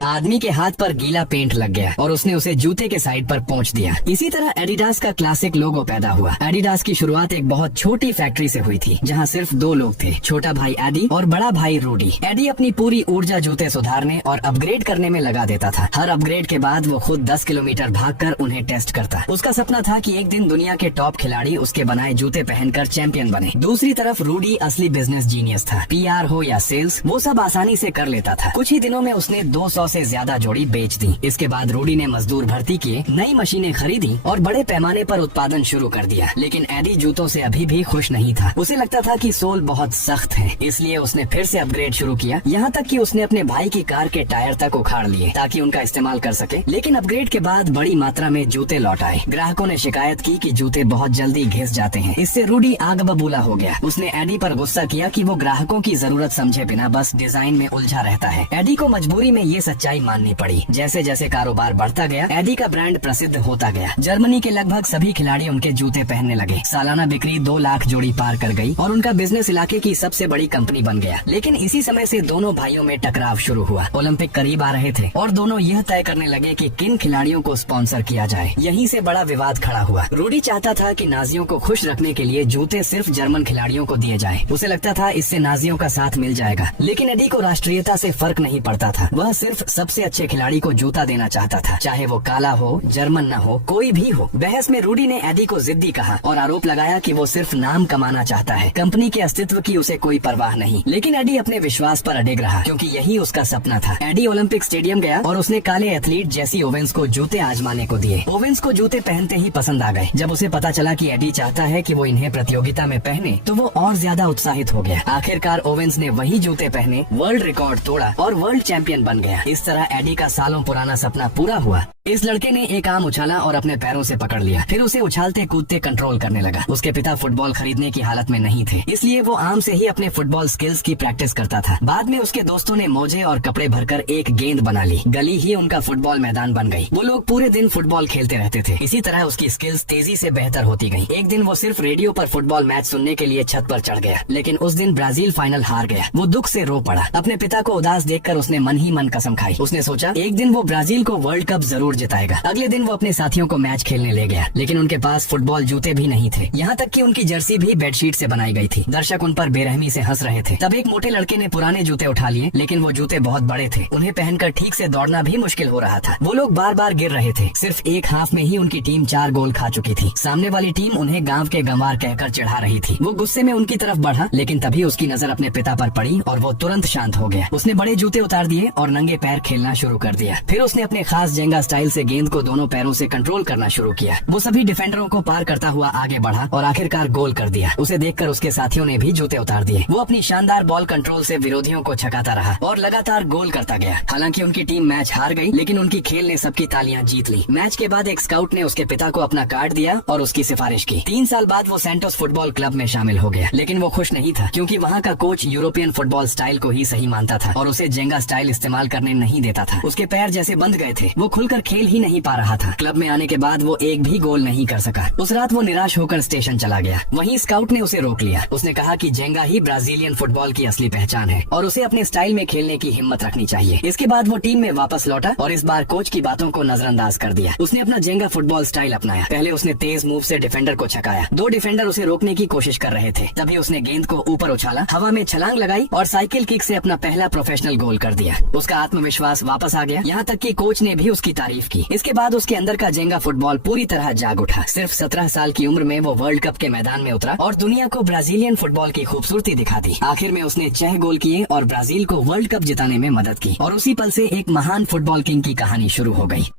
आदमी के हाथ पर गीला पेंट लग गया और उसने उसे जूते के साइड पर पोंछ दिया। इसी तरह एडिडास का क्लासिक लोगो पैदा हुआ। एडिडास की शुरुआत एक बहुत छोटी फैक्ट्री से हुई थी, जहां सिर्फ दो लोग थे, छोटा भाई एडी और बड़ा भाई रूडी। एडी अपनी पूरी ऊर्जा जूते सुधारने और अपग्रेड करने में लगा देता था। हर अपग्रेड के बाद वो खुद 10 किलोमीटर भागकर उन्हें टेस्ट करता। उसका सपना था कि एक दिन दुनिया के टॉप खिलाड़ी उसके बनाए जूते पहनकर चैंपियन बने। दूसरी तरफ रूडी असली बिजनेस जीनियस था। PR हो या सेल्स, वो सब आसानी से कर लेता था। कुछ ही दिनों में उसने 200 से ज्यादा जोड़ी बेच दी। इसके बाद रूडी ने मजदूर भर्ती किए, नई मशीनें खरीदी और बड़े पैमाने पर उत्पादन शुरू कर दिया। लेकिन एडी जूतों से अभी भी खुश नहीं था। उसे लगता था कि सोल बहुत सख्त है, इसलिए उसने फिर से अपग्रेड शुरू किया। यहाँ तक कि उसने अपने भाई की कार के टायर तक उखाड़ लिए ताकि उनका इस्तेमाल कर सके। लेकिन अपग्रेड के बाद बड़ी मात्रा में जूते लौट आए। ग्राहकों ने शिकायत की कि जूते बहुत जल्दी घिस जाते हैं। इससे रूडी आग बबूला हो गया। उसने एडी पर गुस्सा किया कि वो ग्राहकों की जरूरत समझे बिना बस डिजाइन में उलझा रहता है। एडी को मजबूरी में ये सच्चाई माननी पड़ी। जैसे जैसे कारोबार बढ़ता गया, एडी का ब्रांड प्रसिद्ध होता गया। जर्मनी के लगभग सभी खिलाड़ी उनके जूते पहनने लगे। सालाना बिक्री 2 लाख जोड़ी पार कर गई और उनका बिजनेस इलाके की सबसे बड़ी कंपनी बन गया। लेकिन इसी समय से दोनों भाइयों में टकराव शुरू हुआ। ओलंपिक करीब आ रहे थे और दोनों यह तय करने लगे कि किन खिलाड़ियों को स्पॉन्सर किया जाए। यहीं से बड़ा विवाद खड़ा हुआ। रूडी चाहता था कि नाजियों को खुश रखने के लिए जूते सिर्फ जर्मन खिलाड़ियों को दिए जाए। उसे लगता था इससे नाजियों का साथ मिल जाएगा। लेकिन एडी को राष्ट्रीयता से फर्क नहीं पड़ता था। वह सिर्फ सबसे अच्छे खिलाड़ी को जूता देना चाहता था, चाहे वो काला हो, जर्मन न हो, कोई भी हो। बहस में रूडी ने एडी को जिद्दी कहा और आरोप लगाया कि वो सिर्फ नाम कमाना चाहता है, कंपनी के अस्तित्व की उसे कोई परवाह नहीं। लेकिन एडी अपने विश्वास पर अडिग रहा, क्योंकि यही उसका सपना था। एडी ओलंपिक स्टेडियम गया और उसने काले एथलीट जेसी ओवेंस को जूते आजमाने को दिए। ओवेंस को जूते पहनते ही पसंद आ गए। जब उसे पता चला कि एडी चाहता है कि वो इन्हें प्रतियोगिता में पहने, तो वो और ज्यादा उत्साहित हो गया। आखिरकार ओवेंस ने वही जूते पहने, वर्ल्ड रिकॉर्ड तोड़ा और वर्ल्ड चैंपियन बन गया। इस तरह एडी का सालों पुराना सपना पूरा हुआ। इस लड़के ने एक आम उछाला और अपने पैरों से पकड़ लिया, फिर उसे उछालते कूदते कंट्रोल करने लगा। उसके पिता फुटबॉल खरीदने की हालत में नहीं थे, इसलिए वो आम से ही अपने फुटबॉल स्किल्स की प्रैक्टिस करता था। बाद में उसके दोस्तों ने मोजे और कपड़े भरकर एक गेंद बना ली। गली ही उनका फुटबॉल मैदान बन गई। वो लोग पूरे दिन फुटबॉल खेलते रहते थे। इसी तरह उसकी स्किल्स तेजी से बेहतर होती गई। एक दिन वो सिर्फ रेडियो पर फुटबॉल मैच सुनने के लिए छत पर चढ़ गया, लेकिन उस दिन ब्राजील फाइनल हार गया। वो दुख से रो पड़ा। अपने पिता को उदास देखकर उसने मन ही मन कसम खाई। उसने सोचा एक दिन वो ब्राजील को वर्ल्ड कप जरूर जिताएगा। अगले दिन वो अपने साथियों को मैच खेलने ले गया, लेकिन उनके पास फुटबॉल जूते भी नहीं थे। यहाँ तक कि उनकी जर्सी भी बेडशीट से बनाई गई थी। दर्शक उन पर बेरहमी से हंस रहे थे। तब एक मोटे लड़के ने पुराने जूते उठा लिए, लेकिन वो जूते बहुत बड़े थे। उन्हें पहनकर ठीक से दौड़ना भी मुश्किल हो रहा था। वो लोग बार बार गिर रहे थे। सिर्फ एक हाफ में ही उनकी टीम 4 गोल खा चुकी थी। सामने वाली टीम उन्हें गाँव के गंवार कहकर चिढ़ा रही थी। वो गुस्से में उनकी तरफ बढ़ा, लेकिन तभी उसकी नजर अपने पिता पर पड़ी और वो तुरंत शांत हो गया। उसने बड़े जूते उतार दिए और नंगे पैर खेलना शुरू कर दिया। फिर उसने अपने खास जेंगा स्टाइल से गेंद को दोनों पैरों से कंट्रोल करना शुरू किया। वो सभी डिफेंडरों को पार करता हुआ आगे बढ़ा और आखिरकार गोल कर दिया। उसे देखकर उसके साथियों ने भी जूते उतार दिए। वो अपनी शानदार बॉल कंट्रोल से विरोधियों को छकाता रहा और लगातार गोल करता गया। हालांकि उनकी टीम मैच हार गई, लेकिन उनकी खेल ने सबकी तालियां जीत ली। मैच के बाद एक स्काउट ने उसके पिता को अपना कार्ड दिया और उसकी सिफारिश की। 3 साल बाद वो सैंटोस फुटबॉल क्लब में शामिल हो गया, लेकिन वो खुश नहीं था, क्योंकि वहाँ का कोच यूरोपियन फुटबॉल स्टाइल को ही सही मानता था और उसे जेंगा स्टाइल इस्तेमाल करने नहीं देता था। उसके पैर जैसे बंध गए थे। वो खुलकर खेल ही नहीं पा रहा था। क्लब में आने के बाद वो एक भी गोल नहीं कर सका। उस रात वो निराश होकर स्टेशन चला गया। वहीं स्काउट ने उसे रोक लिया। उसने कहा कि जेंगा ही ब्राजीलियन फुटबॉल की असली पहचान है और उसे अपने स्टाइल में खेलने की हिम्मत रखनी चाहिए। इसके बाद वो टीम में वापस लौटा और इस बार कोच की बातों को नजरअंदाज कर दिया। उसने अपना जेंगा फुटबॉल स्टाइल अपनाया। पहले उसने तेज मूव से डिफेंडर को छकाया। 2 डिफेंडर उसे रोकने की कोशिश कर रहे थे। तभी उसने गेंद को ऊपर उछाला, हवा में छलांग लगाई और साइकिल किक से अपना पहला प्रोफेशनल गोल कर दिया। उसका आत्मविश्वास वापस आ गया, यहाँ तक कि कोच ने भी उसकी तारीफ की। इसके बाद उसके अंदर का जेंगा फुटबॉल पूरी तरह जाग उठा। सिर्फ 17 साल की उम्र में वो वर्ल्ड कप के मैदान में उतरा और दुनिया को ब्राजीलियन फुटबॉल की खूबसूरती दिखा दी। आखिर में उसने 6 गोल किए और ब्राजील को वर्ल्ड कप जिताने में मदद की और उसी पल से एक महान फुटबॉल किंग की कहानी शुरू हो गई।